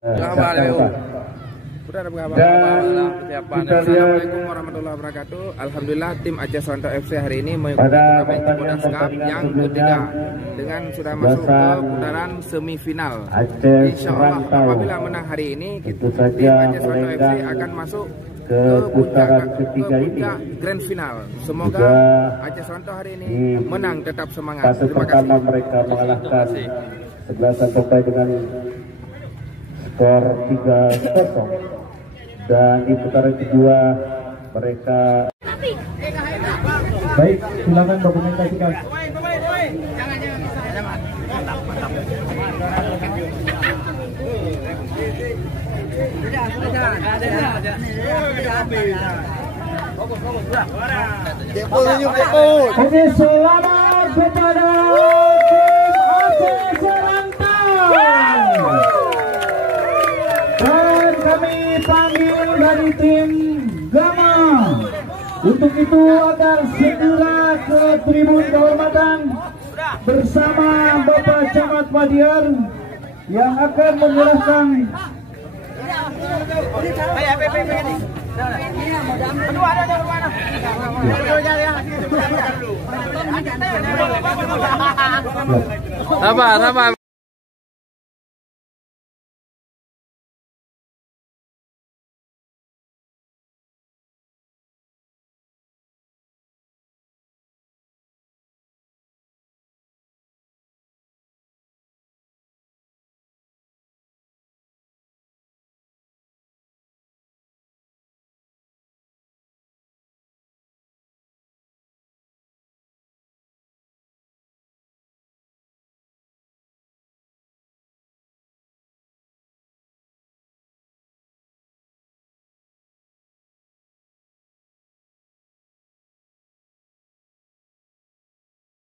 Assalamualaikum warahmatullahi wabarakatuh. Alhamdulillah tim Aceh Swanto FC hari ini mengikuti turnamen Cibodas Cup yang ketiga dengan sudah masuk ke putaran semifinal. Insya Allah apabila menang hari ini, tim Aceh Swanto FC akan masuk ke puncak grand final. Semoga Aceh Swanto hari ini menang, tetap semangat. Terima kasih. Mereka mengalahkan 11 sampai dengan skor 3-0. Dan di putaran kedua mereka baik, silakan dokumentasikan. Oke, selamat kepada tim Aceh Swanto. Dan kami panggil dari tim Gama. Untuk itu agar segera ke tribun kehormatan bersama Bapak Camat Madiar yang akan menyerahkan Sabar.